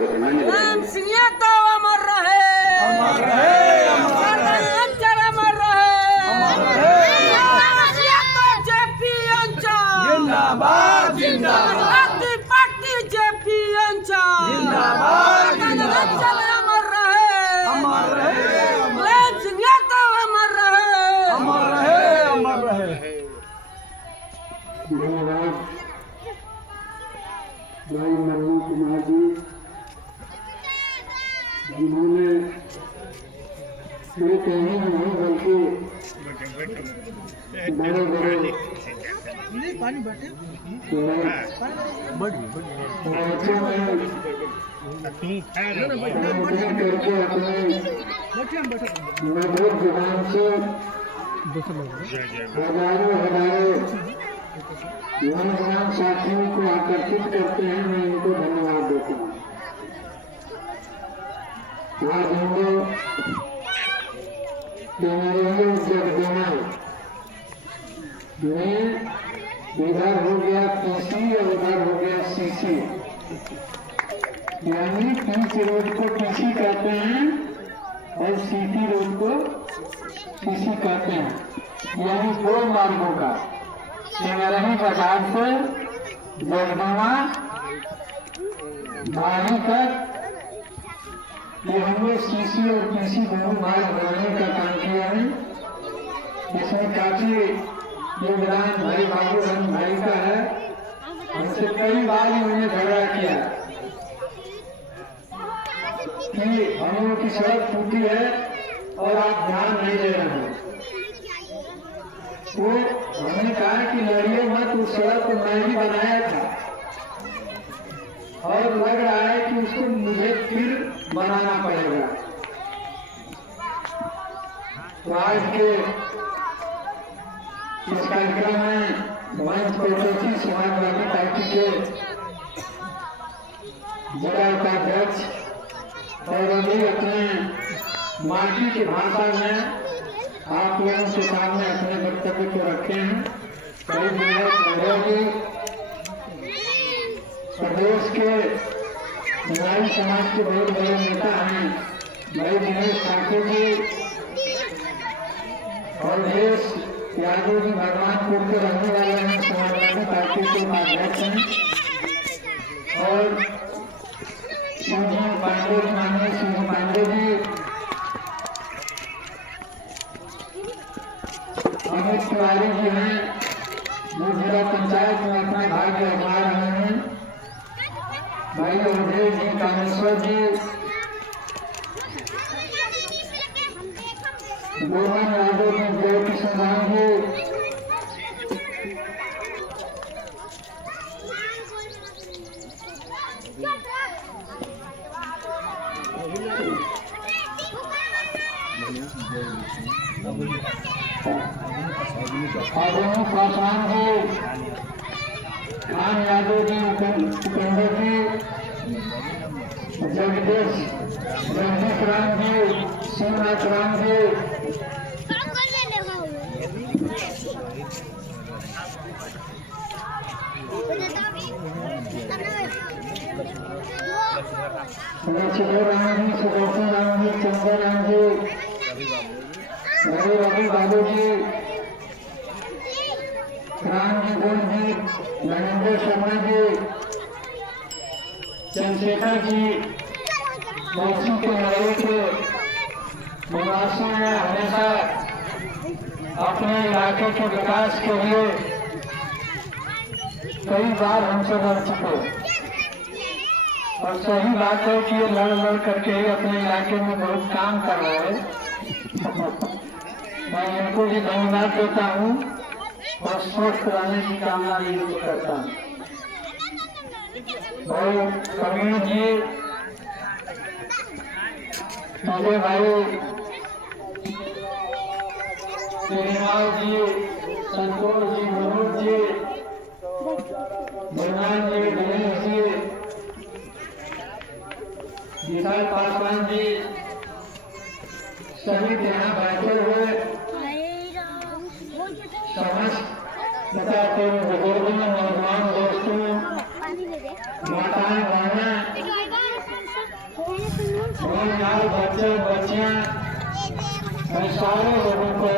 राम सिंह तो अमर रहे, अमर रहे, अंचल अमर रहे, तो जेपी अंचल जिंदाबाद, जिंदाबाद, पार्टी जेपी अंचल जिंदाबाद, अंचल अमर रहे, अमर रहे, राम सिंह तो अमर रहे, अमर रहे, अमर रहे। धन्यवाद भाई मनु कुमार जी, जिन्होंने सिर्फ यही नहीं बल्कि बड़े बड़े राज्यों में करके अपने मधुर जुबान से हजारों नौजवान साथियों को आकर्षित करते हैं। मैं इनको धन्यवाद देता हूँ। आज हम लोग जगदेना में इधर हो गया पीसी और उधर हो गया सीसी, यानी पीसी रोड को पीसी कहते हैं और सीसी रोड को सीसी कहते हैं, यानी दो मार्गों का सिंगरही बाजार से जगदेवा भारी तक ये हम लोग सीसी और पीसी दोनों मार्ग बनाने का काम किया है। इसमें काफी योगदान भाई बाबूराम भाई का है। हमसे कई बार उन्होंने झगड़ा किया कि हम लोग की सड़क टूटी है और आप ध्यान नहीं दे रहे हैं। तो हमने कहा कि लड़िए मत, उस सड़क को मैं ही बनाया था और लग रहा है कि उसको मुझे फिर बनाना पड़ेगा। तो आज के इस कार्यक्रम में मंच पर समाजवादी पार्टी के जिला उपाध्यक्ष और अभी अपने माटी की भाषा में आप लोगों के सामने अपने वक्तव्य को रखे हैं। कई दिनों प्रदेश के नाई समाज के बहुत बड़े नेता हैं भाई दिनेश ठाकुर जी और देश यादव जी भगवानपुर के रहने वाले हैं, समाजवादी पार्टी के अध्यक्ष हैं और सिंह पांडे जी, माननीय सिंह पांडे जी, अमित तिवारी जी हैं जो जिला पंचायत में अपने भाग्य आजमा रहे हैं, भाई अवधेश जी, कामेश्वर जी, गोमन यादव जी, जय किशन राम जी, आदमी पासवान जी, खान यादव जी, उपेंद्र जी, जगदीश राम जी, शिवनाथ राम जी, राम जी, सुदर्शन राम जी, चंद्र राम जी, रवि बाबू जी, राम जी गोल जी, नरेंद्र शर्मा जी, चंद्रशेखर जी, मौसम के नारे के निवासियों ने हमेशा अपने इलाके के विकास के लिए कई बार हमसे लड़ चुके और सही बात है कि ये लड़ करके ही अपने इलाके में बहुत काम कर रहे हैं। मैं इनको भी धन्यवाद देता हूँ और स्वस्थ रहने की कामना भी करता हूँ। भाई प्रवीण जी, मेरे भाई श्रीनिवास जी, संतोष जी, मनोज जी, भगवान जी, गणेश जी, विशाल पासवान जी, सभी यहाँ बैठे हुए समस्त तथा बुजुर्गों, नौजवान दोस्तों, माताएं, बहनें यहाँ बच्चे बच्चियां मैं सारे लोगों को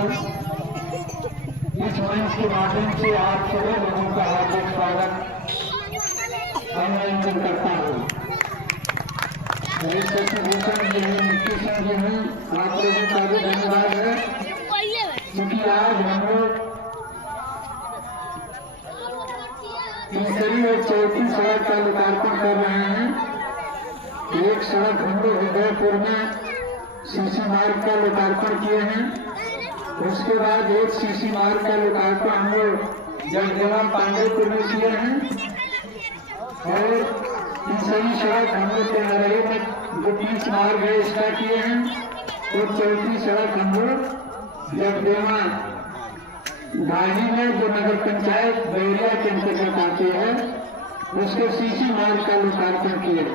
इस मंच के माध्यम से आप सभी लोगों का हार्दिक स्वागत अभिनंदन करता हूँ। मेरे सचिव जी हैं, मुख्य सिंह जी हैं, आप लोगों का भी धन्यवाद है क्योंकि आज हम लोग तीसरी और चौथी सड़क का लोकार्पण कर रहे हैं। एक सड़क हम लोग उदयपुर में सीसी मार्ग का लोकार्पण किए हैं, उसके बाद एक सीसी मार्ग का लोकार्पण हम लोग जगदेवा पांडेपुर में किए हैं और तीसरी सड़क हम लोग तेनाली में जो 20 मार्ग है इसका किए हैं और चौथी सड़क हम लोग जगदेवा घाटी में जो नगर पंचायत बैरिया के अंतर्गत आती है उसके सीसी मार्ग का लोकार्पण किए।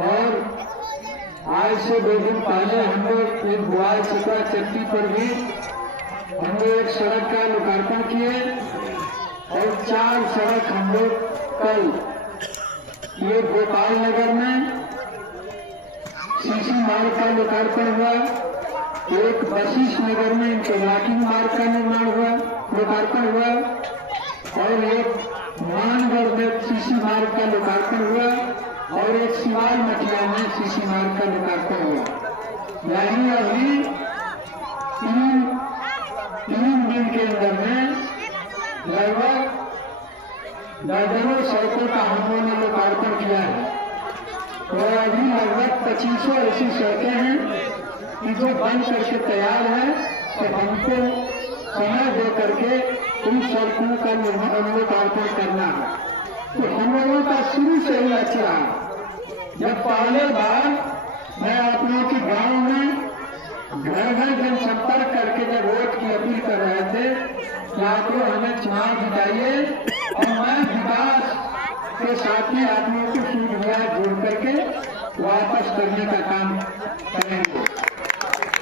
और आज से 2 दिन पहले हम लोग एक बुआई छपरा चट्टी पर भी हम लोग एक सड़क का लोकार्पण किए और 4 सड़क हम लोग कल ये गोपाल नगर में सीसी मार्ग का लोकार्पण हुआ, एक वशिष्ठ नगर में इंटरलॉकिंग मार्ग का निर्माण हुआ लोकार्पण हुआ और एक मानगढ़ में सीसी मार्ग का लोकार्पण हुआ और एक सिवाल मटिया में सीसी मार्ग का लोकार्पण हुआ। यानी अभी 3 दिन के अंदर में लगभग दर्जनों सड़कों का हम लोगों ने लोकार्पण किया है और अभी लगभग 2500 ऐसी सड़कें हैं कि जो बन करके तैयार है तो हमको समय दे करके उन सड़कों का निर्माण लोकार्पण करना है। तो हम लोगों का शुरू से ही अच्छा रहा। जब पहले बार मैं आप लोगों के गांव में घर घर जनसंपर्क करके जब वोट की अपील कर रहे थे कि आप लोग हमें चुनाव जिताइए और मैं विकास के साथ ही आप लोगों को सुविधा जोड़ करके वापस करने का काम करेंगे।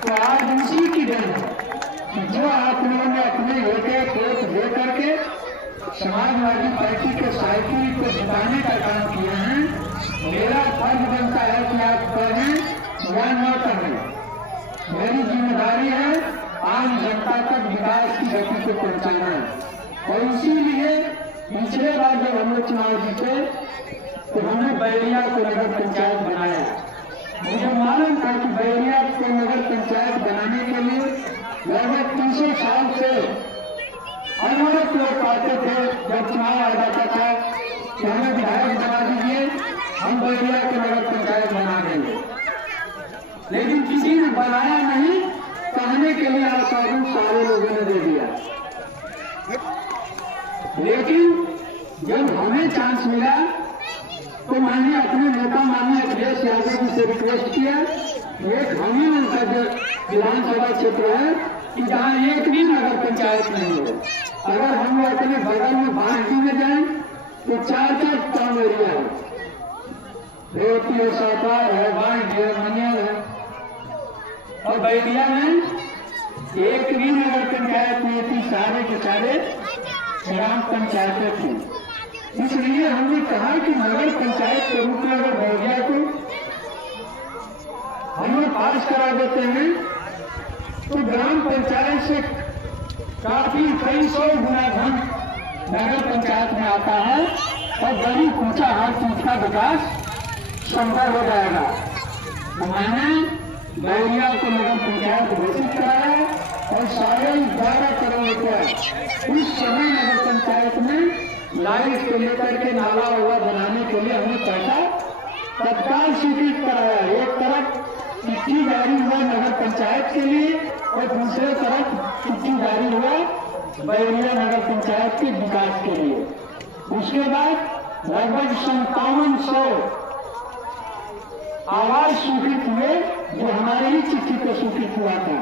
तो आज उसी की दिन कि जो आप लोगों ने अपने एक वोट दे करके समाजवादी पार्टी के साइकिल को जिताने का काम किया है, मेरा फर्ज बनता है कि आप करें या न करें। मेरी जिम्मेदारी है आम जनता तक विकास की गति को पहुंचाना है और इसीलिए पिछले बार जब हम लोग चुनाव जीते तो हमने बैरिया को नगर पंचायत बनाया। मुझे मालूम था कि बैरिया को नगर पंचायत बनाने के लिए लगभग 300 साल से अनवरत लोग आते थे। जब चुनाव आ जाता था कि हमें विधायक बना दीजिए, हम बैरिया को नगर पंचायत बना देंगे, लेकिन किसी ने बनाया नहीं। कहने के लिए आश्वासन सारे लोगों ने दे दिया, लेकिन जब हमें चांस मिला तो मैंने अपने नेता माननीय अखिलेश यादव जी से रिक्वेस्ट किया, एक हम ही उनका जो विधानसभा क्षेत्र है कि जहाँ एक भी नगर पंचायत नहीं हो, अगर हम लोग अपने बगल में बांटी में जाए तो 4 टाउन एरिया है, रेवती है, सरकार है, बांट है, मनियल है और बैरिया में एक भी नगर पंचायत नहीं थी, सारे के सारे ग्राम पंचायतें थी। इसलिए हमने कहा कि नगर पंचायत के रूप में अगर बैरिया को हम लोग पास करा देते हैं तो ग्राम पंचायत से काफी कई 100 गुना धन नगर पंचायत में आता है और बड़ी ऊंचा हर चीज का विकास संभव हो जाएगा। तो मैंने बैरिया को नगर पंचायत घोषित कराया और 11.5 करोड़ रुपया उस समय नगर पंचायत में लाइट को लेकर के नाला वाला बनाने के लिए हमने पैसा तत्काल स्वीकृत कराया। एक तरफ चिट्ठी जारी हुआ नगर पंचायत के लिए और दूसरे तरफ चिट्ठी जारी हुआ बैरिया नगर पंचायत के विकास के लिए। उसके बाद लगभग 5700 आवास स्वीकृत हुए जो हमारे ही चिट्ठी को स्वीकृत हुआ था,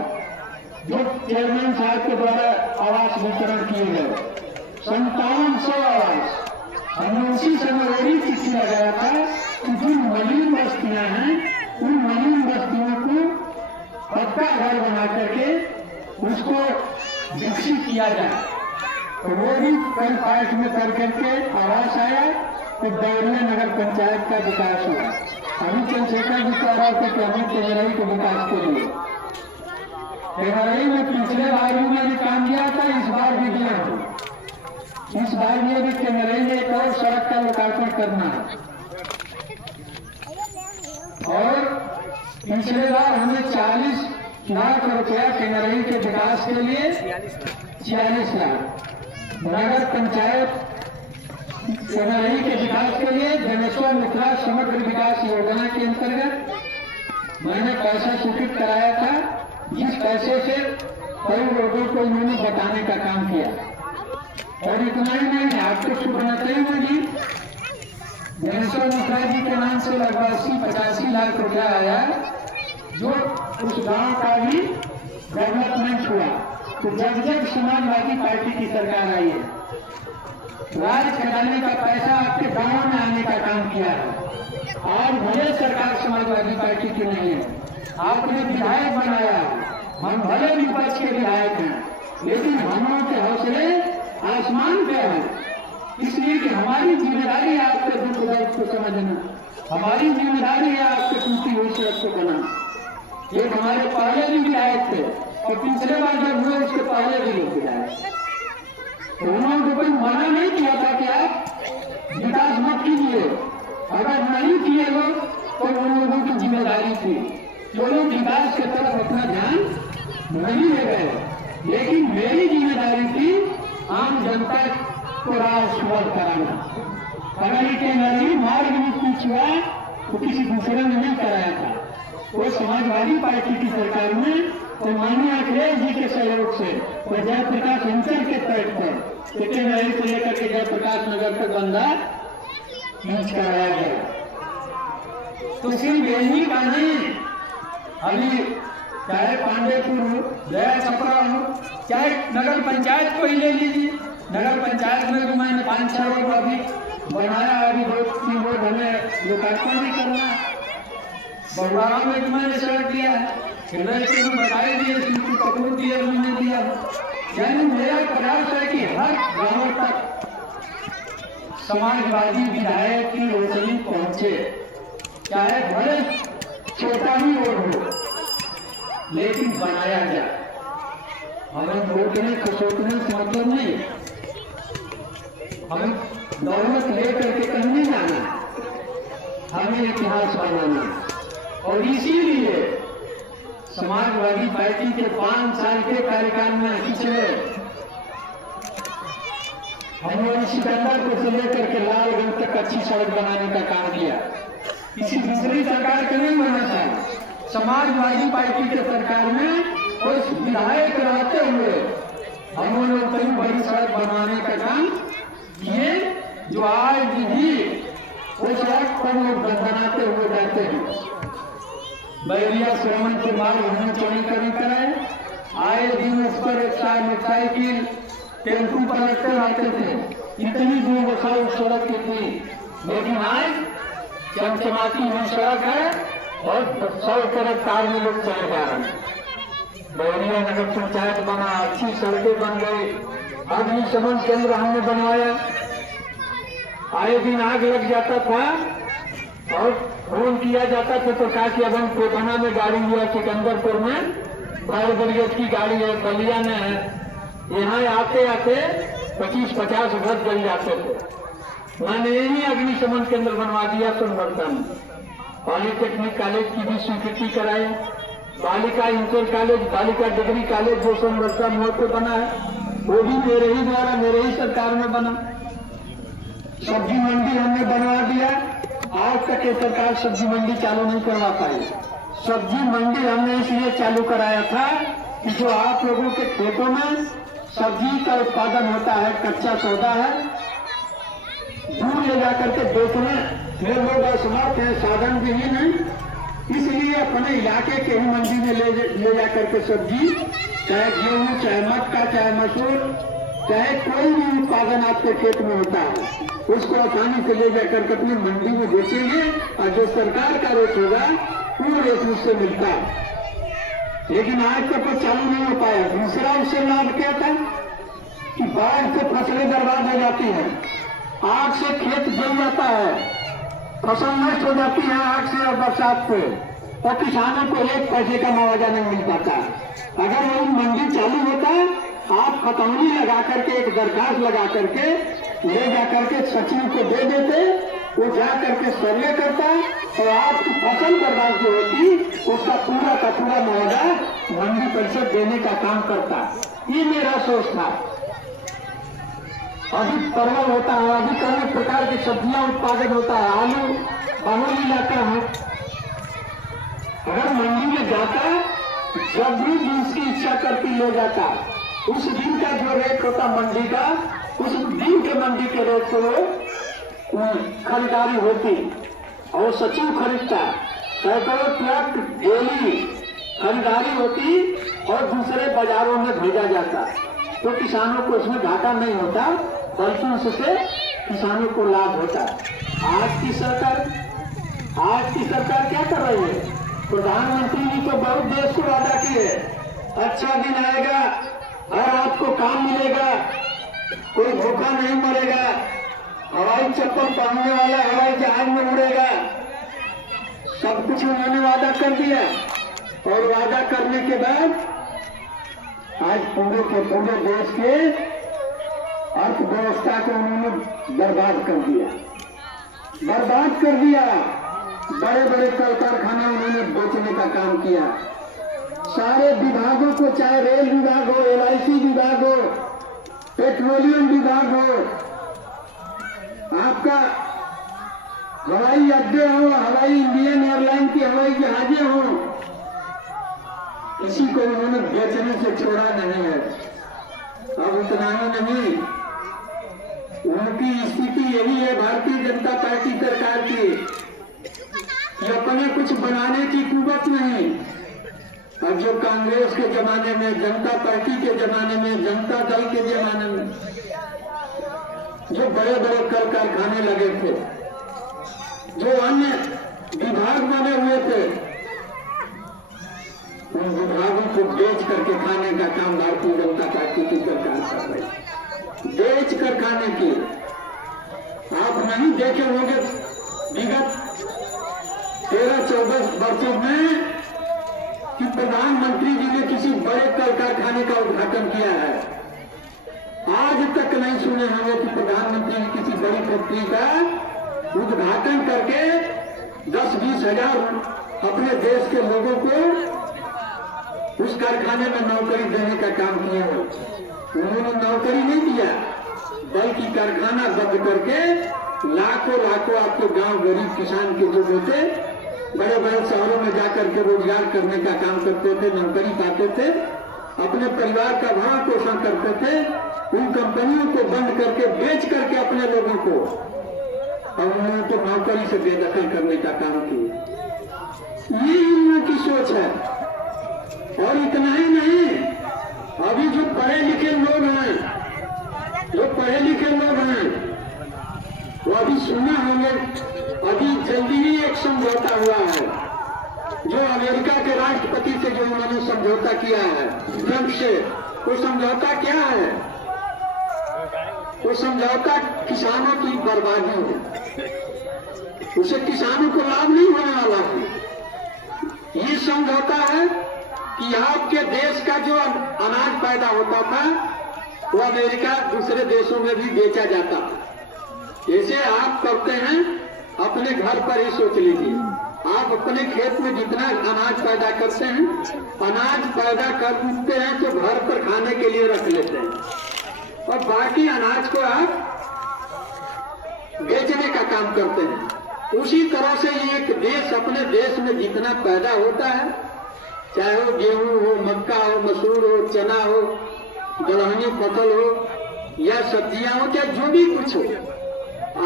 जो चेयरमैन साहब के द्वारा आवास वितरण किए गए 5700 आवास। हमने उसी समय वही चिट्ठी लगाया था कि जो मलिन बस्तियां हैं उन मलिन बस्तियों को पक्का घर बना करके उसको विकसित किया जाए। तो वो भी कई पार्ट में कर करके आवास आया तो बैरिया नगर पंचायत का विकास हुआ। अभी चंद्रशेखर जी कह रहे थे कि हमें टेंगरई के विकास के लिए टेंगरई में पिछले बार भी मैंने काम किया था, इस बार भी दिया हूँ। इस बार ये भी टेंगरई में एक और सड़क का लोकार्पण करना है। और पिछले बार हमने 40 लाख रुपया टेंगरई के विकास के लिए 46 लाख नगर पंचायत टेंगरई के विकास के लिए जनेश्वर मिथिला समग्र विकास योजना के अंतर्गत मैंने पैसा स्वीकृत कराया था, जिस पैसे से कई लोगों को इन्होंने बताने का काम किया। और इतना ही नहीं, आपको सुबह होगी जनेश्वर मिथिला जी के नाम से लगभग 80-85 लाख रुपया आया, जो उस गांव का भी डेवलपमेंट हुआ। तो जब जब समाजवादी पार्टी की सरकार आई है, राज खजाने का पैसा आपके गांव में आने का काम किया है। और भले सरकार समाजवादी पार्टी की नहीं है, आपने विधायक बनाया, हम भले विपक्ष के विधायक हैं, लेकिन हम के हौसले आसमान पे है। इसलिए कि हमारी जिम्मेदारी है आपके दुख दर्द को समझना, हमारी जिम्मेदारी है आपके टूटी हुई सड़क को बनाना। एक हमारे पहले भी विधायक थे और पिछले बार जब हुए उसके पहले भी लोग विधायक, तो उन्होंने कोई मना नहीं किया था कि आप विकास मत कीजिए। अगर नहीं किए लोग तो उन लोगों की जिम्मेदारी थी, जो लोग विकास की तरफ अपना ध्यान नहीं ले गए। लेकिन मेरी जिम्मेदारी थी आम जनता को राह सुलभ कराना। अगर ये नहीं मार्ग में कुछ हुआ तो किसी दूसरे ने नहीं कराया था। वो समाजवादी पार्टी की सरकार में तो माननीय अखिलेश जी के सहयोग से और जयप्रकाश अंचल के तर्ज पर टेंगरई से लेकर के जयप्रकाश नगर तक बंदा यूज कराया गया। तो सिर्फ यही का नहीं, अभी चाहे पांडेपुर हो, जया छपरा हो, चाहे नगर पंचायत को ही ले लीजिए। नगर पंचायत में भी मैंने 5-6 रोड अभी बनाया, अभी 2-3 रोड हमें लोकार्पण भी करना है। बड़वाड़ा में भी मैंने सड़क दिया है, बताई दिए, कपूर दिया, मैंने दिया। यानी मेरा प्रयास है कि हर गांव तक समाजवादी विधायक की रोशनी पहुंचे, चाहे बड़े छोटा ही रोड हो, लेकिन बनाया जाए। हमें रोकने खसोटने से मतलब नहीं, हमें दौलत लेकर के कहीं नहीं जाना, हमें इतिहास बनाना। और इसीलिए समाजवादी पार्टी के 5 साल के कार्यकाल में पिछले हमने सिकंदरपुर से लेकर के लालगंज तक अच्छी सड़क बनाने का काम किया। किसी दूसरी सरकार के नहीं होना चाहिए, समाजवादी पार्टी के सरकार में उस विधायक रहते हुए हमने उतनी बड़ी सड़क बनवाने का काम किए, जो आज भी उस सड़क पर लोग बनाते हुए जाते हैं। बैरिया श्रवण के मार्ग हमने चौड़ीकरण कराए, आए दिन उस पर एक मोटरसाइकिल टेम्पू पर लगते रहते थे, इतनी दूर बसाई सड़क की थी। लेकिन आज चमचमाती हुई सड़क है और 100 तरफ कार में लोग चले जा रहे हैं। बैरिया नगर पंचायत बना, अच्छी सड़कें बन गई, अग्निशमन केंद्र हमने बनवाया। आए दिन आग लग जाता था और फोन किया जाता था तो कहा कि अब हम कोटना में गाड़ी लिया, सिकंदरपुर में फायर ब्रिगेड की गाड़ी है, बलिया में है। यहाँ आते आते 25-50 घर जल जाते थे। मैंने यही अग्निशमन केंद्र बनवा दिया सोनभद्र में। पॉलिटेक्निक कॉलेज की भी स्वीकृति कराई, बालिका इंटर कॉलेज, बालिका डिग्री कॉलेज जो सोनभद्र मोड़ पे बना है, वो भी मेरे ही द्वारा, मेरे ही सरकार में बना। सब्जी मंडी हमने बनवा दिया, आज तक ये सरकार सब्जी मंडी चालू नहीं करवा पाई। सब्जी मंडी हमने इसलिए चालू कराया था कि जो आप लोगों के खेतों में सब्जी का उत्पादन होता है, कच्चा सौदा है, दूर ले जाकर के बेचने में लोग असमर्थ है, साधन भी नहीं, इसलिए अपने इलाके के ही मंडी में ले जाकर के सब्जी, चाहे गेहूं, चाहे मक्का, चाहे मसूर, चाहे कोई भी उत्पादन आपके खेत में होता है, उसको आसानी से ले जाकर के अपनी मंडी में बेचेंगे और जो सरकार का रेट होगा वो रेट उससे मिलता है। लेकिन आज तक तो चालू नहीं हो पाया। दूसरा उससे लाभ क्या था कि बाढ़ से फसलें बर्बाद हो जाती है, आग से खेत जल जाता है, फसल नष्ट हो जाती है आग से और बरसात से, तो किसानों को 1 पैसे का मुआवजा नहीं मिल पाता। अगर वो मंडी चालू होता, आप खतौनी लगा करके एक दरखास्त लगा करके ले जा करके सचिव को दे देते, वो जा करके सर्वे करता और आपकी फसल बर्बाद जो होती उसका पूरा का पूरा मुआवजा मंडी परिषद देने का काम करता। ये मेरा सोच था। अधिक परवल होता है, अधिक अनेक प्रकार की सब्जियां उत्पादन होता है, आलू बहुल इलाका है। अगर मंडी में जाता, जब भी जिसकी इच्छा करती ले जाता, उस दिन का जो रेट होता मंडी का, उस दिन के मंडी के रेट को खरीदारी होती और सचिव खरीदता। सैकड़ों ट्रक डेली खरीदारी होती और दूसरे बाजारों में भेजा जाता, तो किसानों को इसमें घाटा नहीं होता, बल्कि उससे किसानों को लाभ होता। आज की सरकार क्या कर रही है? प्रधानमंत्री जी तो बहुत देश को वादा किए, अच्छा दिन आएगा, हर आपको काम मिलेगा, कोई भूखा नहीं मरेगा, हवाई चप्पल पहनने वाला हवाई जहाज में उड़ेगा। सब कुछ उन्होंने वादा कर दिया और वादा करने के बाद आज पूरे के पूरे देश के अर्थव्यवस्था को उन्होंने बर्बाद कर दिया। बड़े बड़े कल कारखाना उन्होंने बेचने का काम किया। सारे विभागों को, चाहे रेल विभाग हो, LIC विभाग हो, पेट्रोलियम विभाग हो, आपका हवाई अड्डे हो, हवाई इंडियन एयरलाइन की हवाई जहाजें हो, किसी को उन्होंने बेचने से छोड़ा नहीं है। अब उतना ही नहीं, उनकी स्थिति यही है भारतीय जनता पार्टी सरकार की कि अपने कुछ बनाने की कुवत नहीं। अब जो कांग्रेस के जमाने में, जनता पार्टी के जमाने में, जनता दल के जमाने में जो बड़े बड़े कल कारखाने लगे थे, जो अन्य विभाग बने हुए थे, उन विभागों को बेच करके खाने का काम भारतीय जनता पार्टी की सरकार कर रही है। बेच कर खाने की आप नहीं देखे होंगे विगत 13-14 वर्षों में कि प्रधानमंत्री जी ने किसी बड़े कल कारखाने का उद्घाटन किया है। आज तक नहीं सुने होंगे कि प्रधानमंत्री ने किसी बड़ी फैक्ट्री का उद्घाटन करके 10-20 हजार अपने देश के लोगों को उस कारखाने में नौकरी देने का काम किया हो। उन्होंने नौकरी नहीं दिया, बल्कि कारखाना बंद करके लाखों आपके गांव गरीब किसान के जो होते बड़े बड़े शहरों में जाकर के रोजगार करने का काम करते थे, नौकरी पाते थे, अपने परिवार का भरण पोषण करते थे, उन कंपनियों को बंद करके बेच करके अपने लोगों को, और उन्होंने तो नौकरी से बेदखल करने का काम किया। ये इन लोगों की सोच है। और इतना ही नहीं, अभी जो पढ़े लिखे लोग हैं, वो अभी सुने होंगे, अभी जल्दी ही एक समझौता हुआ है जो अमेरिका के राष्ट्रपति से जो उन्होंने समझौता किया है ट्रंप से। वो समझौता क्या है? वो समझौता किसानों की बर्बादी है, उसे किसानों को लाभ नहीं होने वाला है। ये समझौता है कि आपके देश का जो अनाज पैदा होता था वो अमेरिका दूसरे देशों में भी बेचा जाता था। जैसे आप करते हैं अपने घर पर ही सोच लीजिए, आप अपने खेत में जितना अनाज पैदा करते हैं, अनाज पैदा करते हैं तो घर पर खाने के लिए रख लेते हैं और बाकी अनाज को आप बेचने का काम करते हैं। उसी तरह से ये एक देश, अपने देश में जितना पैदा होता है, चाहे वो गेहूं हो, मक्का हो, मसूर हो, चना हो, दलहनी फसल हो या सब्जियां हो, चाहे जो भी कुछ हो,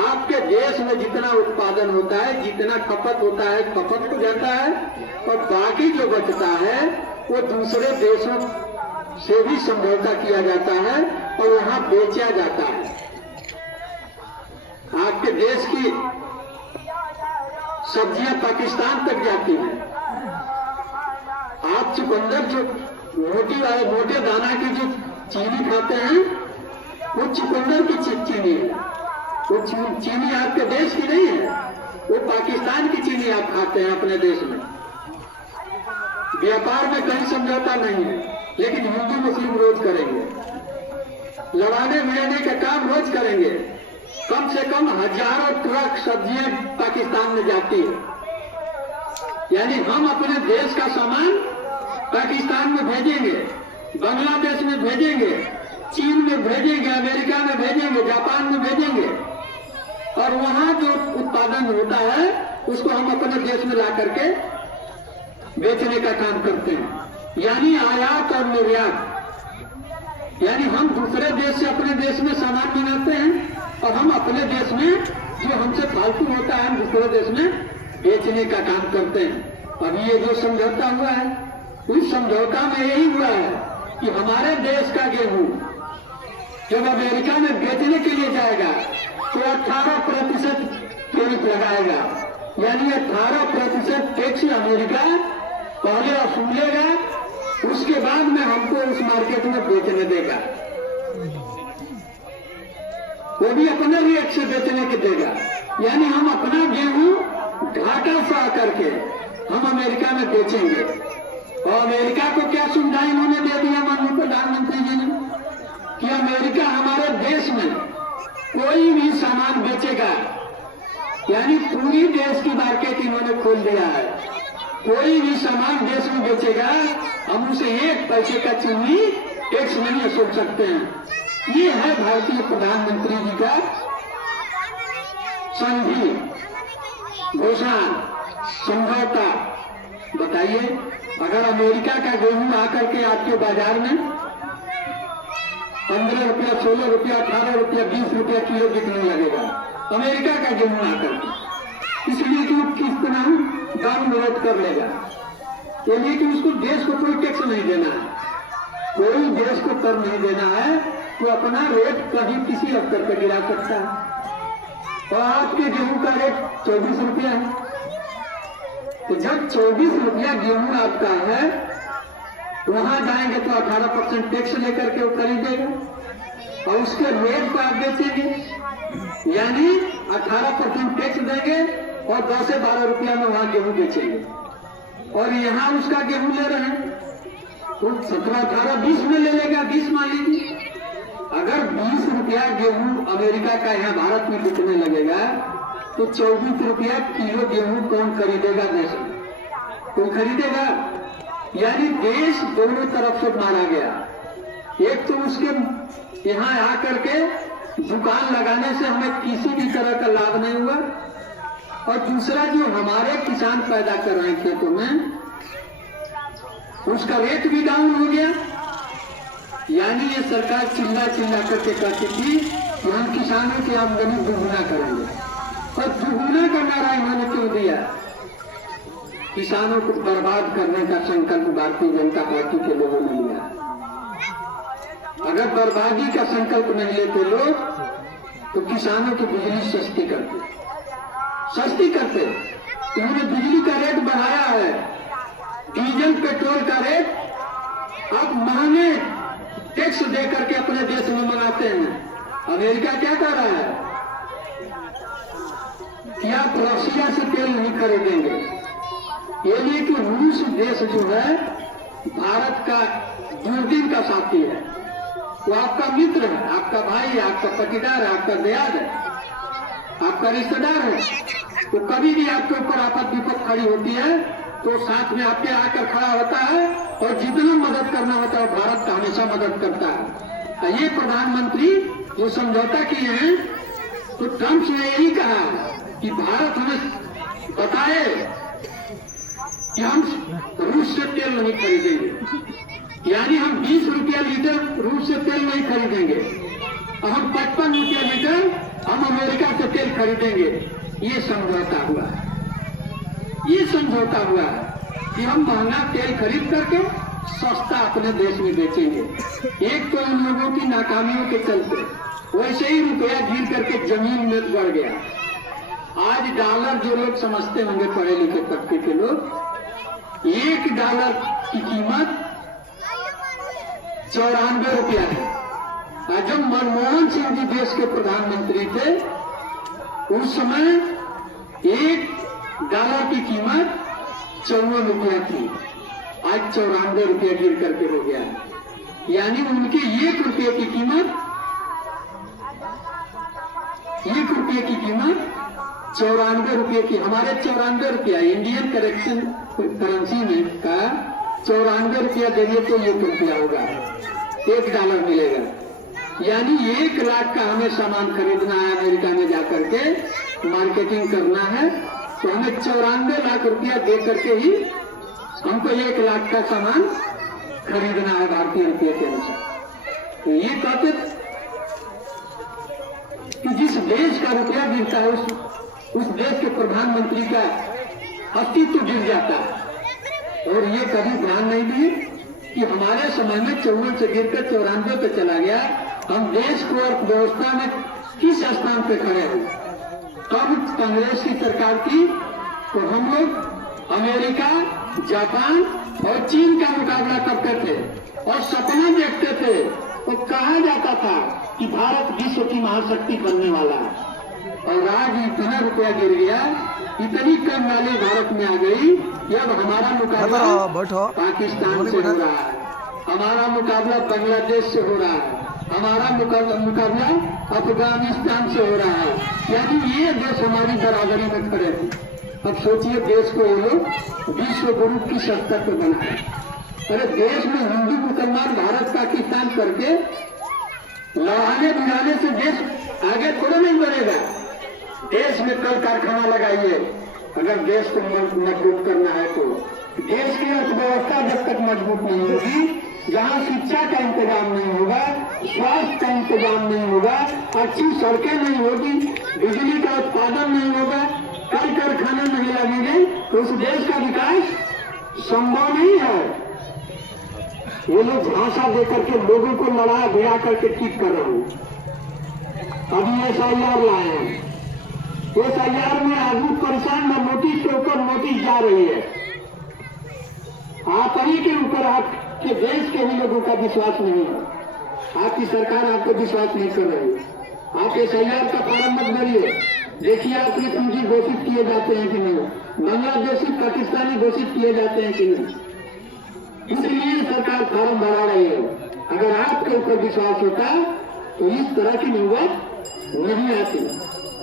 आपके देश में जितना उत्पादन होता है, जितना खपत होता है, खपत हो जाता है और बाकी जो बचता है वो दूसरे देशों से भी समझौता किया जाता है और वहां बेचा जाता है। आपके देश की सब्जियां पाकिस्तान तक जाती हैं। आप चुकंदर जो मोटे दाना की जो चीनी खाते हैं, वो चुकंदर की चीनी है, वो चीनी आपके देश की नहीं है, वो पाकिस्तान की चीनी आप खाते हैं अपने देश में। व्यापार में कहीं समझौता नहीं है, लेकिन हिंदू मुस्लिम रोज करेंगे, लड़ाने भिड़ाने का काम रोज करेंगे। कम से कम हजारों ट्रक सब्जियां पाकिस्तान में जाती है, यानी हम अपने देश का सामान पाकिस्तान में भेजेंगे, बांग्लादेश में भेजेंगे, चीन में भेजेंगे, अमेरिका में भेजेंगे, जापान में भेजेंगे, और वहां जो उत्पादन होता है उसको हम अपने देश में ला करके बेचने का काम करते हैं। यानी आयात और निर्यात, यानी हम दूसरे देश से अपने देश में सामान बनाते हैं और हम अपने देश में जो हमसे फालतू होता है हम दूसरे देश में बेचने का काम करते हैं। अब ये जो समझौता हुआ है, उस समझौता में यही हुआ है कि हमारे देश का गेहूं जब अमेरिका में बेचने के लिए जाएगा तो 18% टैरिफ लगाएगा, यानी 18% टैक्स अमेरिका पहले वसूलेगा, उसके बाद में हमको उस मार्केट में बेचने देगा, वो भी अपने रेट से बेचने के देगा। यानी हम अपना गेहूं घाटा से आकर के हम अमेरिका में बेचेंगे। और अमेरिका को क्या सुविधा इन्होंने दे दिया माननीय प्रधानमंत्री जी ने कि अमेरिका हमारे देश में कोई भी सामान बेचेगा, यानी पूरी देश की मार्केट इन्होंने खोल दिया है। कोई भी सामान देश में बेचेगा हम उसे 1 पैसे का चीनी टैक्स नहीं वसूल सकते हैं। ये है भारतीय प्रधानमंत्री जी का संधि घोषणा समझौता। बताइए, अगर अमेरिका का गेहूं आकर के आपके बाजार में 15 रुपया, 16 रुपया, 18 रुपया, 20 रुपया किलो बिकने लगेगा, अमेरिका का गेहूं आकर के, इसलिए कि वो किस तरह दाम विरोध कर लेगा, यानी कि उसको देश को कोई टैक्स नहीं देना है, कोई देश को कर नहीं देना है, तो अपना रेट कभी किसी स्तर पर गिरा सकता है। और आपके गेहूं का रेट 24 रुपया है, तो जब 24 रुपया गेहूं आपका है, वहां जाएंगे तो 18% टैक्स लेकर के वो खरीदेगा और उसके रेट पर आप बेचेंगे, यानी 18% टैक्स देंगे और 10 से 12 रुपया में वहां गेहूं बेचेंगे। और यहाँ उसका गेहूं ले रहे हैं तो 17, 18, 20 में ले लेगा, 20 मान लीजिए। अगर 20 रुपया गेहूं अमेरिका का यहाँ भारत में बिकने लगेगा तो 24 रुपया किलो गेहूं कौन खरीदेगा देश में? कोई खरीदेगा? यानी देश दोनों तरफ से मारा गया। एक तो उसके यहाँ आकर के दुकान लगाने से हमें किसी भी तरह का लाभ नहीं हुआ, और दूसरा जो हमारे किसान पैदा कर रहे हैं खेतों में उसका रेट भी डाउन हो गया। यानी ये सरकार चिल्ला चिल्ला करके कहती थी कि हम किसानों की आमदनी दुगुना करेंगे, और दुगुना का नारा इन्होंने क्यों दिया? किसानों को बर्बाद करने का संकल्प भारतीय जनता पार्टी के लोगों ने लिया। अगर बर्बादी का संकल्प नहीं लेते लोग तो किसानों की बिजली सस्ती करते। इन्होंने बिजली का रेट बढ़ाया है, डीजल पेट्रोल का रेट अब महंगे टैक्स दे करके अपने देश में मंगाते हैं। अमेरिका क्या कर रहा है कि आप रशिया से तेल नहीं खरीदेंगे, ये लिए कि रूस देश जो है भारत का दूरदीन का साथी है, वो आपका मित्र है, आपका भाई है, आपका पटीदार है, आपका दयाद है, आपका रिश्तेदार है। तो कभी भी आपके ऊपर आपद विपद खड़ी होती है तो साथ में आपके आकर खड़ा होता है, और जितना मदद करना होता है भारत का हमेशा मदद करता है। ये प्रधानमंत्री जो समझौता किए हैं तो ट्रंप ने यही कहा कि भारत हमें बताए कि हम रूस से तेल नहीं खरीदेंगे, यानी हम 20 रुपया लीटर रूस से तेल नहीं खरीदेंगे और हम 55 रुपया लीटर हम अमेरिका से तेल खरीदेंगे। ये समझौता हुआ, ये समझौता हुआ कि हम महंगा तेल खरीद करके सस्ता अपने देश में बेचेंगे। एक तो उन लोगों की नाकामियों के चलते वैसे ही रुपया गिर करके जमीन में बढ़ गया। आज डॉलर जो लोग समझते होंगे पढ़े लिखे तबके के लोग, $1 की कीमत 94 रुपया है। जब मनमोहन सिंह जी देश के प्रधानमंत्री थे उस समय $1 की कीमत 54 रुपया थी, आज 94 रुपया गिर करके हो गया है। यानी उनके ₹1 की कीमत 94 रुपये की, हमारे 94 रुपया इंडियन करेंसी में का 94 रुपया देंगे तो ₹1 होगा, $1 मिलेगा। यानी 1 लाख का हमें सामान खरीदना है, अमेरिका में जाकर के मार्केटिंग करना है, तो हमें 94 लाख रुपया दे करके ही हमको 1 लाख का सामान खरीदना है भारतीय रुपये के अनुसार। तो ये कहते कि जिस देश का रुपया गिरता है उस देश के प्रधानमंत्री का अस्तित्व गिर जाता है। और ये कभी ध्यान नहीं दिए कि हमारे समय में 54 से गिरकर 94 पे चला गया। हम देश को अर्थव्यवस्था में किस स्थान पे खड़े हैं? कब कांग्रेस की सरकार थी तो हम लोग अमेरिका, जापान और चीन का मुकाबला करते थे और सपना देखते थे। तो कहा जाता था कि भारत विश्व की महाशक्ति बनने वाला है, और आज इतना रुपया गिर गया, इतनी कम वाली भारत में आ गई कि अब हमारा मुकाबला पाकिस्तान से हो रहा है, हमारा मुकाबला बांग्लादेश से हो रहा है, हमारा मुकाबला अफगानिस्तान से हो रहा है। यानी ये देश हमारी बराबरी में खड़े हैं। अब सोचिए देश को ये लोग विश्व गुरु की सत्ता पे बनाए। अरे देश में हिंदू मुसलमान भारत पाकिस्तान करके लड़ाने भिड़ाने से देश आगे थोड़ा नहीं बढ़ेगा। देश में कल कारखाना लगाइए, अगर देश को मजबूत करना है तो। देश की अर्थव्यवस्था जब तक मजबूत नहीं होगी, जहाँ शिक्षा का इंतजाम नहीं होगा, स्वास्थ्य का इंतजाम नहीं होगा, अच्छी सड़कें नहीं होगी, बिजली का उत्पादन नहीं होगा, कल कारखाने नहीं लगेंगे, तो उस देश का विकास संभव नहीं है। ये लोग झांसा देकर के लोगों को लड़ा भिड़ा करके ठीक कर रहे हैं। अभी SIR लाए हैं, SIR में आदमी परेशान में नोटिस के ऊपर नोटिस जा रही है। आप ही के ऊपर आपके देश के ही लोगों का विश्वास नहीं है, आपकी सरकार आपको विश्वास नहीं कर रही है। आप SIR का फार्म मत भरिए, देखिए आपकी पूंजी घोषित किए जाते हैं कि नहीं, बांग्लादेशी पाकिस्तानी घोषित किए जाते हैं कि नहीं। इसलिए सरकार फार्म भरा रही है। अगर आपके ऊपर विश्वास होता तो इस तरह की नौबत नहीं आती।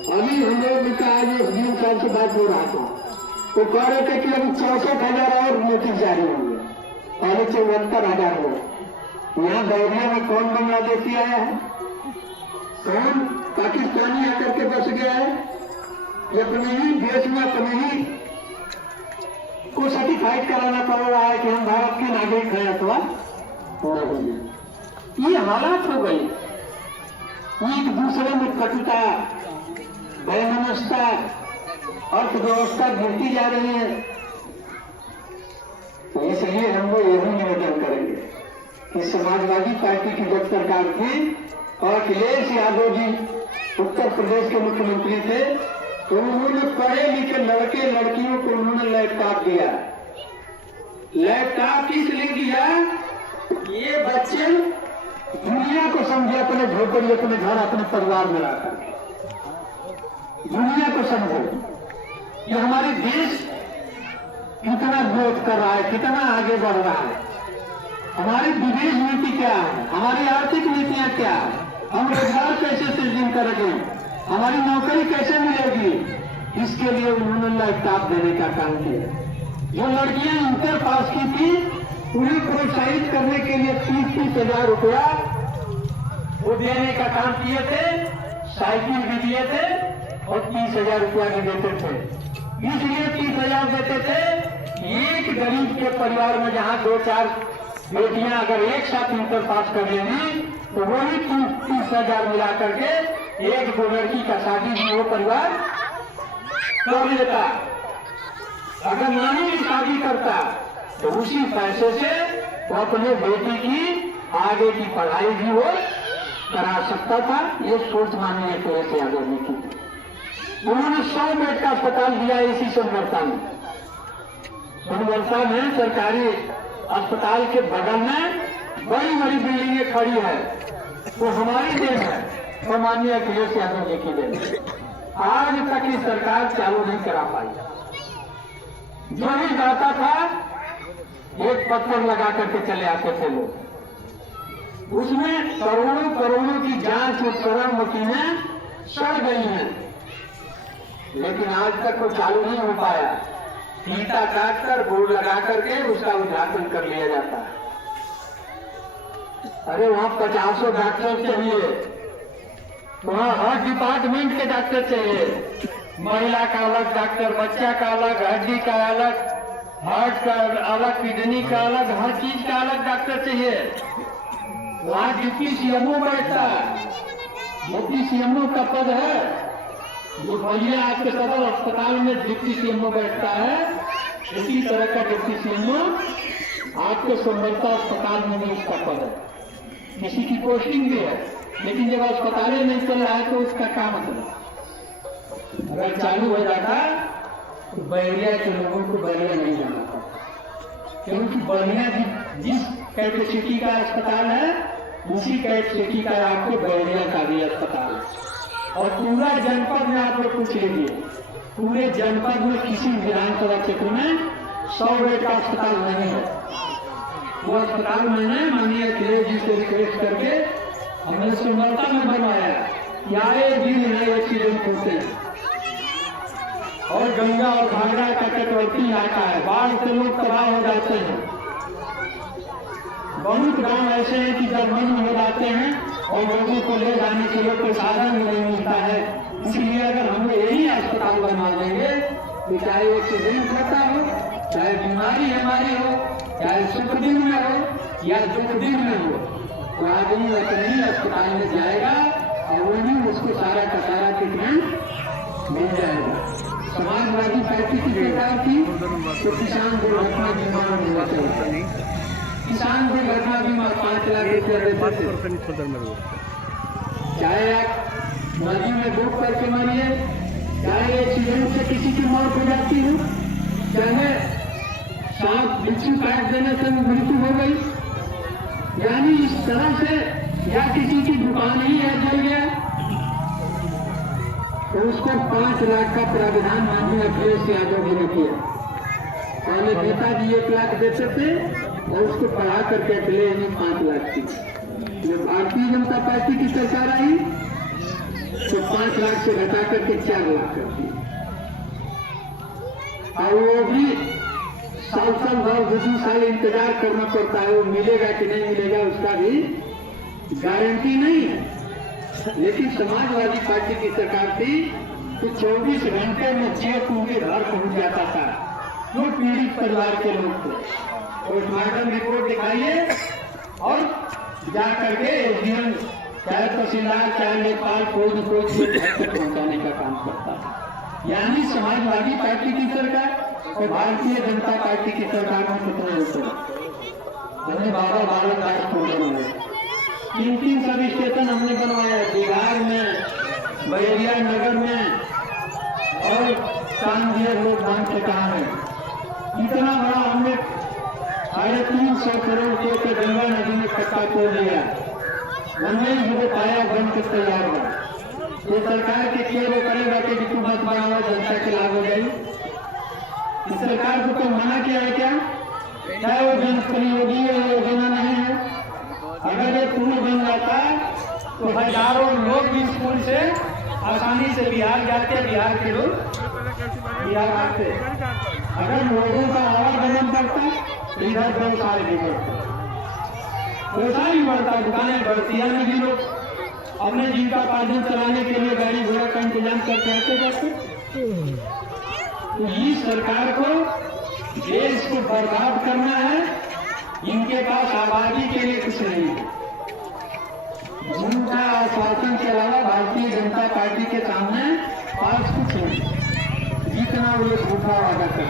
अभी हम लोग का आज 20 साल से बात हो रहा था, तो कह रहे थे कि अभी 64,000 और नोटिस जारी होंगे, पहले 74,000 हो। यहाँ बैरिया में कौन बांग्लादेशी आया है, कौन पाकिस्तानी आकर के बस गया है, अपने ही देश में अपने ही को सर्टिफाइड कराना पड़ रहा है कि हम भारत के नागरिक हैं अथवा ये हालात हो गई। एक दूसरे में कटुता, वैमनस्यता, अर्थव्यवस्था गिरती जा रही है। तो इसलिए हम लोग यही निवेदन करेंगे कि समाजवादी पार्टी की जब सरकार थी और अखिलेश यादव जी उत्तर प्रदेश के मुख्यमंत्री थे, तो उन्होंने पढ़े लिखे लड़के लड़कियों को उन्होंने लैपटॉप दिया। लैपटॉप इसलिए दिया, ये बच्चे दुनिया को समझे, अपने झोपड़ी, अपने घर, अपने परिवार में लाकर दुनिया को समझे कि हमारे देश कितना ग्रोथ कर रहा है, कितना आगे बढ़ रहा है, हमारी विदेश नीति क्या है, हमारी आर्थिक नीतियां क्या है, हम रोजगार कैसे सृजन करेंगे, हमारी नौकरी कैसे मिलेगी। इसके लिए उन्होंने लैपटॉप देने का काम किया। जो लड़कियां इंटर पास की थी उन्हें प्रोत्साहित करने के लिए 30-30 हजार रुपया वो देने का काम किए थे, साइकिल भी दिए थे और 30,000 रुपया भी देते थे। इसलिए 30,000 देते थे। एक गरीब के परिवार में जहां 2-4 बेटियां अगर एक साथ इंटर पास कर लेंगी तो वही 30,000 मिला करके एक दो लड़की का शादी भी वो परिवार कर लेता। अगर नानी की शादी करता तो उसी पैसे से वो अपने बेटी की आगे की पढ़ाई भी वो करा सकता था। ये सोच माननीय अखिलेश यादव ने की। उन्होंने 100 बेड का अस्पताल दिया इसी सोनवर्षा में। सोनवर्षा में सरकारी अस्पताल के बगल में बड़ी बड़ी बिल्डिंगें खड़ी है, वो हमारी देन है, वो माननीय अखिलेश यादव जी की देन। आज तक की सरकार चालू नहीं करा पाई। जो भी जाता था एक पत्थर लगा करके चले आते थे लोग। उसमें करोड़ों करोड़ों की जांच उपकरण मशीनें सड़ गई हैं, लेकिन आज तक वो चालू नहीं हो पाया। फीता काट कर बोर्ड लगा करके उसका उद्घाटन कर लिया जाता है। अरे वहां 50 डॉक्टर चाहिए, वहां हर डिपार्टमेंट के डॉक्टर चाहिए। महिला का अलग डॉक्टर, बच्चा का अलग, हड्डी का अलग, हार्ट का अलग, किडनी का अलग, हर चीज का अलग डॉक्टर चाहिए। वहां डिप्टी सीएमओ बैठता है, डिप्टी सीएमओ का पद है। जो भैया आपके सदर अस्पताल में डिप्टी सीएमओ बैठता है, इसी तरह का डिप्टी सीएमओ आपके संबलता अस्पताल में भी उसका पद है। किसी की पोस्टिंग भी है, लेकिन जब अस्पताल नहीं चल रहा है तो उसका क्या मतलब? अगर चालू हो जाता तो बहरिया के लोगों को बहरिया नहीं जाना था, क्योंकि बहरिया जिस कैपेसिटी का अस्पताल है उसी कैपेसिटी का आपको बहरिया का भी अस्पताल है। और पूरा जनपद में आप लोग पूछ लीजिए, पूरे जनपद में किसी विधानसभा क्षेत्र में 100 बेड का अस्पताल नहीं है। वो अस्पताल मैंने माननीय अखिलेश जी से रिक्वेस्ट करके हमने सुंदरता में बनवाया। यहाँ एक दिन नए एक्सीडेंट होते हैं और गंगा और घाघरा का तटवर्ती इलाका है, बाढ़ से लोग तबाह हो जाते हैं। बहुत गांव ऐसे हैं कि जब मग्न हो जाते हैं और लोगों को ले जाने के लिए कोई साधन नहीं मिलता है। इसलिए अगर हम यही अस्पताल बनवा देंगे तो चाहे एक्सीडेंट होता हो, चाहे बीमारी हमारी हो, चाहे सुख दिन में हो या दुख दिन में हो, तो आदमी अपने अस्पताल में जाएगा और वही उसको सारा का सारा ट्रीटमेंट मिल जाएगा। समाजवादी पार्टी की सरकार थी तो किसान दुर्घटना बीमा मिलना चाहिए। किसान दुर्घटना बीमा 5 लाख रुपया देते थे। चाहे आप नदी में डूब करके मरिए, चाहे एक्सीडेंट से किसी की मौत हो जाती हो, चाहे सांप बिच्छू काट देने से मृत्यु हो गई, यानी इस तरह से, या किसी की दुकान ही है जल गया तो उसको 5 लाख का प्रावधान माननीय अखिलेश यादव जी ने किया। पहले नेताजी 1 लाख देते थे और उसको बढ़ा करके अखिलेश ने 5 लाख की। जब भारतीय जनता पार्टी की सरकार आई तो 5 लाख से घटा करके 4 लाख कर दी। और वो भी साल भर 2 साल इंतजार करना पड़ता है। वो मिलेगा कि नहीं मिलेगा उसका भी गारंटी नहीं है। लेकिन समाजवादी पार्टी की सरकार थी तो 24 घंटे में चेक उनके घर पहुंच जाता था जो पीड़ित परिवार के लोग थे। पोस्टमार्टम रिपोर्ट दिखाइए और जा करके एसडीएम चाहे तहसीलदार चाहे लेखपाल कोई न कोई घर तक पहुंचाने का काम करता है। यानी समाजवादी पार्टी की सरकार और भारतीय जनता पार्टी की सरकार में कितने होते हैं। हमने 12 दास बनवाए, 3 सब स्टेशन हमने बनवाया, बिहार में, बहेरिया नगर में और कानपुर रोड बांध के काम है। इतना बड़ा हमने 350 करोड़ रुपये के गंगा नदी में खट्टा तोड़ लिया, हमने जो पाया बन के तैयार हुआ। तो सरकार के क्या वो करेगा कि जितनी मत बनाओ जनता के लाभ हो जाए। इस सरकार को तो मना किया है क्या? चाहे वो जन परियोगी योजना नहीं है। अगर ये पुल बन जाता तो हजारों लोग भी स्कूल से आसानी से बिहार जाते, बिहार के लोग बिहार आते। अगर लोगों का आवागमन बढ़ता तो इधर व्यवसाय भी बढ़ता, व्यवसाय भी बढ़ता, दुकानें बढ़ती, यानी भी लोग अपने जीविकापार्जन चलाने के लिए गाड़ी घोड़ा का इंतजाम करके आते जाते। तो इस सरकार को देश को बर्बाद करना है। इनके पास आबादी के लिए कुछ नहीं है। झूठा आश्वासन के अलावा भारतीय जनता पार्टी के सामने पास कुछ नहीं। जितना वो झूठा वादा कर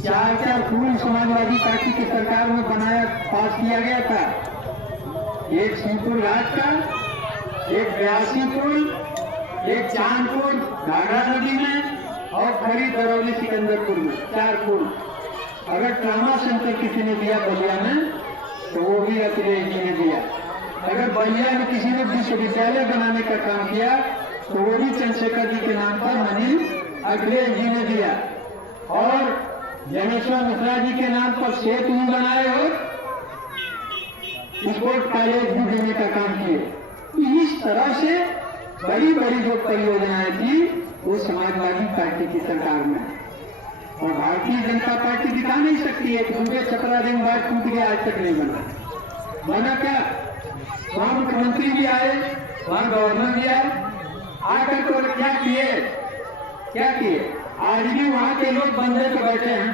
4 पुल समाजवादी पार्टी की सरकार में बनाया, पास किया गया था। एक सिंहपुर घाट का, एक ब्यासी पुल, एक चांदपुर घाघरा नदी में और खरी दरौली सिकंदरपुर में 4 पुल। अगर ट्रामा सेंटर किसी ने दिया बलिया में तो वो भी अखिलेश जी ने दिया। अगर बलिया में किसी ने विश्वविद्यालय बनाने का काम किया तो वो भी चंद्रशेखर जी के नाम पर अनिल अखिलेश जी ने दिया। और जनेश्वर मिश्रा जी के नाम पर सेतु भी बनाए और स्पोर्ट कॉलेज भी देने का काम किए। इस तरह से बड़ी बड़ी जो परियोजनाएं थी वो समाजवादी पार्टी की सरकार में, और भारतीय जनता पार्टी दिखा नहीं सकती है कि मुझे 17 दिन बाद टूट गया, आज तक नहीं बना क्या? वहां मुख्यमंत्री भी आए, वहां गवर्नर भी आए, आकर तो क्या किए? आज भी वहां के लोग बंदे पे बैठे हैं।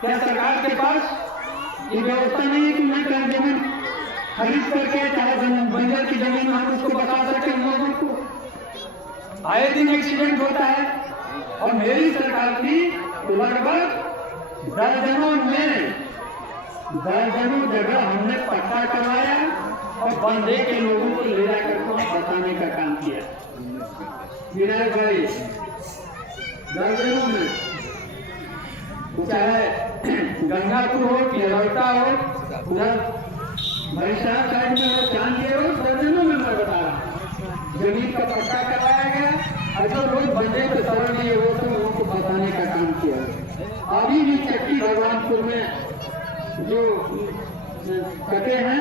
क्या सरकार के पास ये व्यवस्था नहीं है कि मैं कर जमीन खरीद करके चाहे बंजर की जमीन हम उसको बता सके लोगों को? आए दिन एक्सीडेंट होता है। और मेरी सरकार की लगभग दर्जनों जगह हमने पट्टा करवाया और बंदे के लोगों को ले जाकर बताने का काम किया। विनायक भाई, दर्जनों में, चाहे गंगापुर हो, केरौटा हो, उधर भैंसार साइड में हो, चांदे हो, दर्जनों में मैं बता रहा, जमीन का पट्टा करवाया गया। अगर लोग बंदे पे शरण लिए हो तो उनको बताने का काम किया। अभी भी चक्की भगवानपुर में जो कटे हैं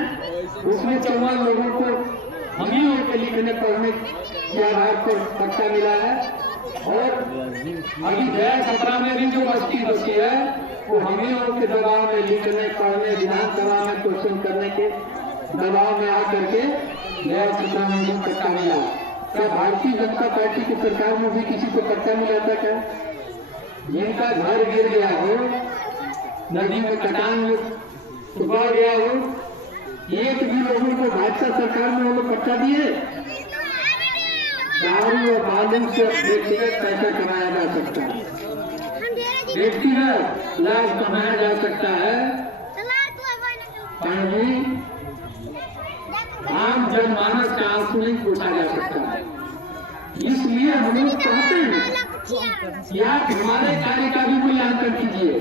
उसमें 54 लोगों को हम ही उनके लिखने पढ़ने के आधार पर पट्टा मिला है। और अभी गया खतरा में भी जो बस्ती बची है वो हम ही उनके दबाव में लिखने पढ़ने विधानसभा में क्वेश्चन करने के दबाव में आकर के गया खतरा में भी पट्टा मिला। क्या भारतीय जनता पार्टी की सरकार में भी किसी को पट्टा मिला था क्या? जिनका घर गिर गया हो, नदी में कटान में डूबा गया हो, एक भी लोगों को भाजपा सरकार में वो लोग पट्टा दिए? दारू और बालू से व्यक्तिगत पैसा कमाया जा सकता है, व्यक्तिगत लाभ कमाया जा सकता है, आम जनमानस का आंसू नहीं पूछा जा सकता है। इसलिए हम लोग चाहते हैं कि आप हमारे कार्य का भी मूल्यांकन कीजिए।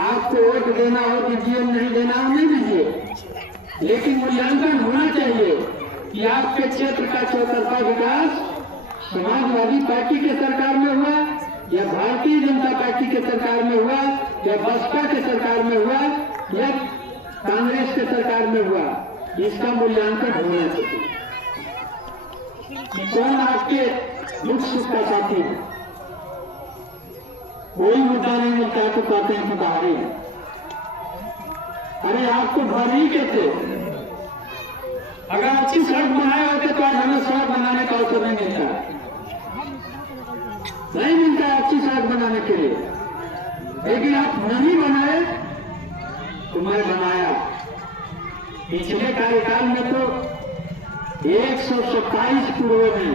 आपको वोट देना हो दीजिए, नहीं देना हो नहीं दीजिए, लेकिन मूल्यांकन होना चाहिए कि आपके क्षेत्र का चौतरफा विकास समाजवादी पार्टी के सरकार में हुआ या भारतीय जनता पार्टी के सरकार में हुआ या बसपा के सरकार में हुआ या कांग्रेस के सरकार में हुआ। इसका मूल्यांकन होना चाहिए कि कौन आपके दुख सुख का साथी है। कोई मुद्दा नहीं मिलता तो कहते हैं कि बाहरी है। अरे आपको घर ही कहते, अगर अच्छी सड़क बनाए होते तो आज हमें सड़क बनाने का अवसर नहीं मिलता है अच्छी सड़क बनाने के लिए। लेकिन आप नहीं बनाए तो मैं बनाया। पिछले कार्यकाल में तो 127 पूर्व में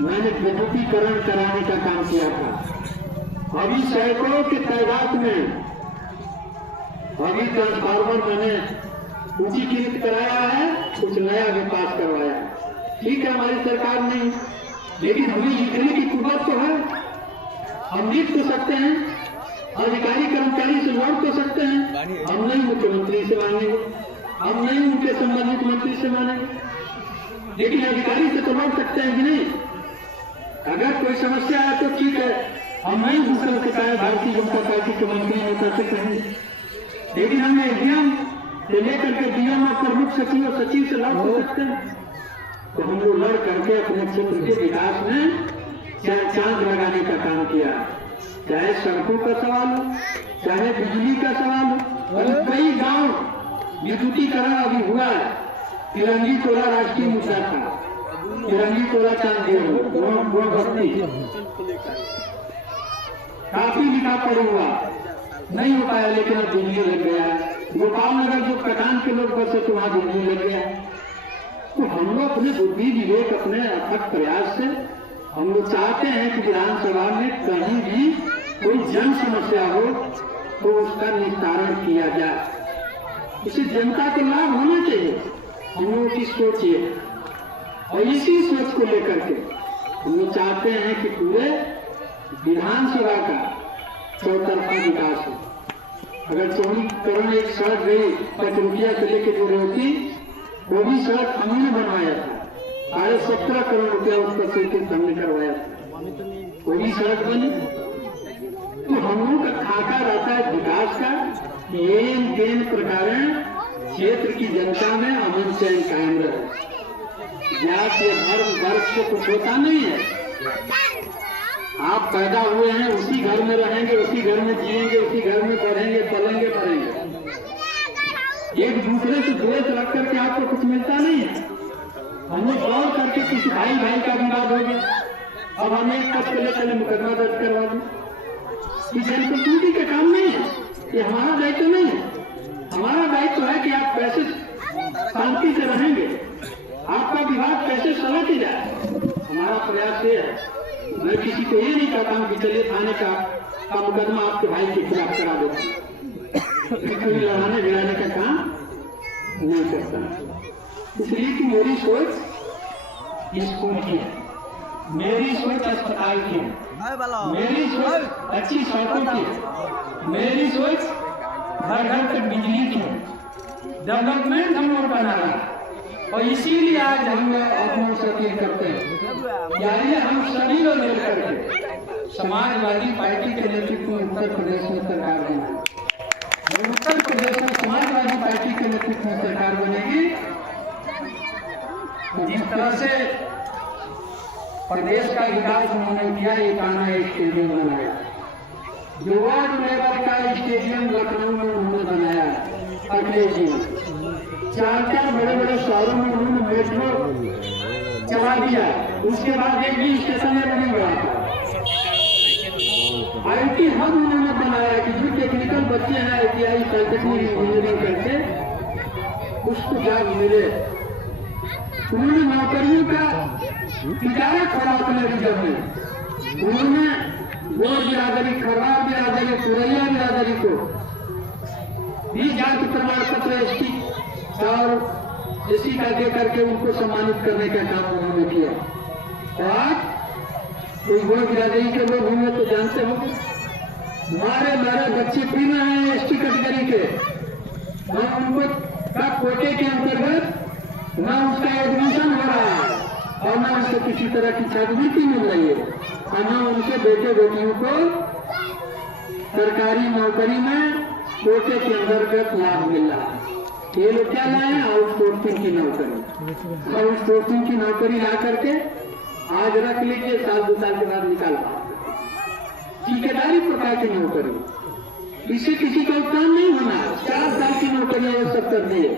मैंने विद्युतीकरण कराने का काम किया था। अभी सैकड़ों की तादाद में अभी ट्रांसफार्मर मैंने उचित कराया है, कुछ नया भी पास करवाया है। ठीक है, हमारी सरकार नहीं, लेकिन हमें लिखने की कुवत तो है। हम लिख तो सकते हैं, अधिकारी कर्मचारी से लौट तो सकते हैं। हम नहीं मुख्यमंत्री से मांगेंगे, हम नहीं उनके संबंधित मंत्री से मांगेंगे, लेकिन अधिकारी से तो लौट सकते हैं कि नहीं? अगर कोई समस्या है तो ठीक है, हम नहीं दूसरे से कहें भारतीय जनता पार्टी के मंत्री नेता से कहेंगे, लेकिन हम एडीएम से लेकर के डीएम और प्रमुख सचिव और सचिव से लड़ हो सकते हैं। तो हम लोग लड़ करके अपने क्षेत्र के विकास में चांद लगाने का काम किया। चाहे सड़कों का सवाल हो, चाहे बिजली का सवाल हो, और कई गांव विद्युतीकरण अभी हुआ है। तिरंगी टोला राष्ट्रीय मुद्दा था, तिरंगी टोला चांददेव वो बस्ती काफी लिखा पड़ा हुआ नहीं हो पाया, लेकिन अब बिजली लग गया है। गोपाल नगर जो कटान के लोग बसे तो वहां बिजली लग गया। तो हम लोग अपने बुद्धि विवेक अपने अथक प्रयास से हम लोग चाहते हैं कि विधानसभा में कहीं भी कोई जन समस्या हो तो उसका निस्तारण किया जाए। इसे जनता को लाभ होना चाहिए। हम लोगों की सोच ये, और इसी सोच को लेकर के हम लोग चाहते हैं कि पूरे विधानसभा का चौतरफा विकास हो। अगर चौड़ीकरण एक सड़क गई पचरुकिया से लेकर जो होती, वो भी सड़क हमने बनवाया था। 17.5 करोड़ रुपया उस पर स्वीकृत हमने करवाया। कोई सड़क बनी तो हम लोग का खाका रहता है विकास का, लेन देन प्रकार क्षेत्र की जनता में अमन चैन कायम रहे। जात या धर्म वर्ग से कुछ होता नहीं है। आप पैदा हुए हैं, उसी घर में रहेंगे, उसी घर में जिएंगे, उसी घर में पढ़ेंगे, पलेंगे, मरेंगे। एक दूसरे से द्वेष रख करके आपको कुछ मिलता नहीं है। हमने गौर करके किसी भाई भाई का विवाद हो गया, अब हमें एक पद के लिए मुकदमा दर्ज करवा दें। ये जनप्रतिनिधि का काम नहीं है, ये हमारा दायित्व नहीं है। हमारा दायित्व है कि आप कैसे शांति से रहेंगे, आपका विवाद कैसे सलट जाए। हमारा प्रयास ये है। मैं किसी को ये नहीं कहता हूँ कि चलिए थाने का मुकदमा आपके भाई के खिलाफ करा देता, कोई लड़ाने भिड़ाने का काम नहीं करता। इसलिए कि मेरी सोच स्कूल की है, मेरी सोच अस्पताल की है, मेरी सोच अच्छी सड़कों की है, मेरी सोच घर घर तक बिजली की है। डेवलपमेंट हम लोग बना रहा है और इसीलिए आज हम अपनों से अपील करते हैं, यानी हम सभी लोग मिलकर के समाजवादी पार्टी के नेतृत्व में उत्तर प्रदेश में सरकार बनेगी। उत्तर प्रदेश में समाजवादी पार्टी के नेतृत्व में सरकार बनेगी तो जिस तरह से प्रदेश का विकास उन्होंने किया, एक आना स्टेडियम बनाया, जो वर्ल्ड लेवल का स्टेडियम लखनऊ में उन्होंने बनाया, अखिलेश जी 4 बड़े बड़े शहरों में उन्होंने मेट्रो चला दिया। उसके बाद एक भी स्टेशन में नहीं बना था। IT हब उन्होंने बनाया कि जो टेक्निकल बच्चे हैं ITI पॉलिटेक्निक इंजीनियरिंग करके उसको जॉब मिले। उन्होंने नौकरियों का इजारा खोला अपने रिजर्व में। उन्होंने गोर बिरादरी, खरवार बिरादरी, पुरैया बिरादरी को भी जाति प्रमाण पत्र ST और SC का दे करके उनको सम्मानित करने का काम उन्होंने किया। और आज कोई गोर बिरादरी के लोग होंगे तो जानते हो, मारे बच्चे पी रहे हैं ST कैटेगरी के, न उनको का कोटे के अंतर्गत न उसका एडमिशन हो रहा है और न उसको किसी तरह की छात्रवृत्ति मिल रही है, और न उनके बेटे बेटियों को सरकारी नौकरी में कोटे के अंतर्गत लाभ मिल रहा है। ये लोग क्या लाए? आउटसोर्सिंग की नौकरी। आउटसोर्सिंग की नौकरी ला करके आज रख लीजिए, 1-2 साल के बाद निकाला। ठेकेदारी प्रकार की नौकरी, इससे किसी का उत्थान नहीं होना। 4 साल की नौकरी आवश्यक कर दी है।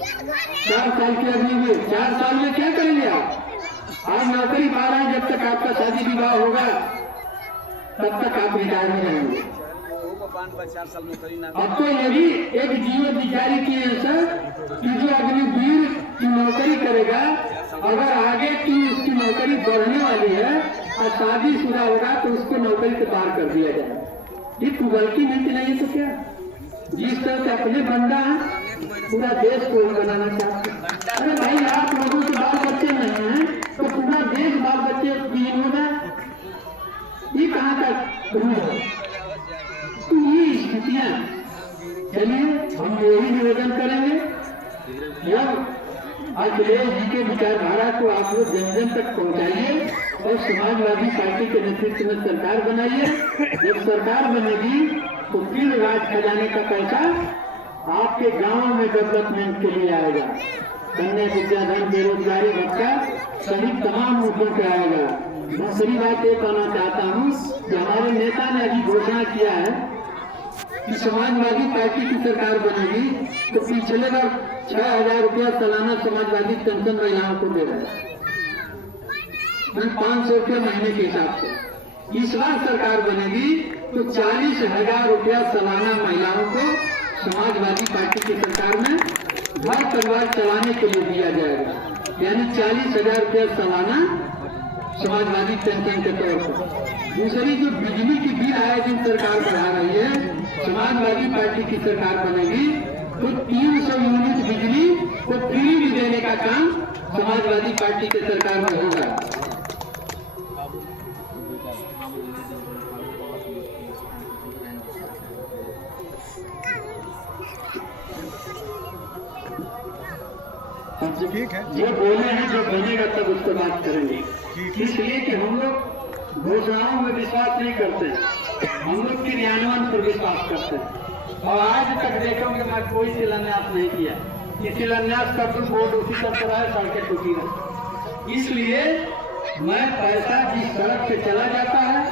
4 साल की अवधि में 4 साल में क्या करेंगे आप? आज नौकरी पा रहे हैं, जब तक आपका शादी विवाह होगा तब तक आप रिटायर में रहेंगे। अब तो ये भी एक जीवन जारी किए हैं सर कि जो अग्निवीर की नौकरी करेगा, अगर आगे की उसकी नौकरी बढ़ने वाली है और शादीशुदा होगा तो उसको नौकरी से पार कर दिया जाए। ये कुबलकी नीति नहीं तो क्या? जिस तरह से अपने बंदा है पूरा देश को ही बनाना चाहते हैं। अरे भाई, आप लोगों के बाल बच्चे नहीं हैं तो पूरा देश बाल बच्चे विहीन होगा, ये कहाँ का रूल है? तो ये स्थितियां, चलिए हम यही निवेदन करेंगे, जब अखिलेश जी के विचारधारा को आप लोग जन जन तक पहुंचाइए और समाजवादी पार्टी के नेतृत्व में सरकार बनाइए। जब सरकार बनेगी तो फिर राज खजाने का पैसा आपके गांव में डेवलपमेंट के लिए आएगा। कन्या विद्याधन, बेरोजगारी भत्ता सहित तमाम मुद्दों पे आएगा। दूसरी बात ये कहना चाहता हूँ कि हमारे नेता ने अभी घोषणा किया है कि समाजवादी पार्टी की सरकार बनेगी तो पिछले बार 6,000 रुपया सालाना समाजवादी पेंशन महिलाओं को दे रहे हैं, 500 रुपया महीने के हिसाब से। इस बार सरकार बनेगी तो 40,000 रुपया सालाना महिलाओं को समाजवादी पार्टी की सरकार में घर परिवार चलाने के लिए दिया जाएगा, यानी 40,000 रुपया सालाना समाजवादी पेंशन के तौर पर। दूसरी जो बिजली की बिल आए दिन सरकार बढ़ा रही है, समाजवादी पार्टी की सरकार बनेगी तो 300 यूनिट बिजली को फ्री भी देने का काम समाजवादी पार्टी की सरकार में होगा। जो बोले हैं जो बनेगा तब उसको बात करेंगे। इसलिए कि हम लोग घोषणाओं में विश्वास नहीं करते, हम लोग क्रियान्वयन पर विश्वास करते हैं। और आज तक देखोगे मैं कोई शिलान्यास नहीं किया, कि शिलान्यास कर दूं बोर्ड उसी तरह रहा है, सड़कें टूटी रहे। इसलिए मैं पैसा जिस सड़क पे चला जाता है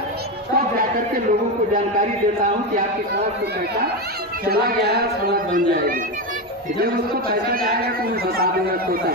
तब जाकर के लोगों को जानकारी देता हूँ कि आपकी सड़क पे पैसा चला गया है, सड़क बन जाएगी। जब उसको पैसा जाएगा तो मैं बता दूंगा छोटा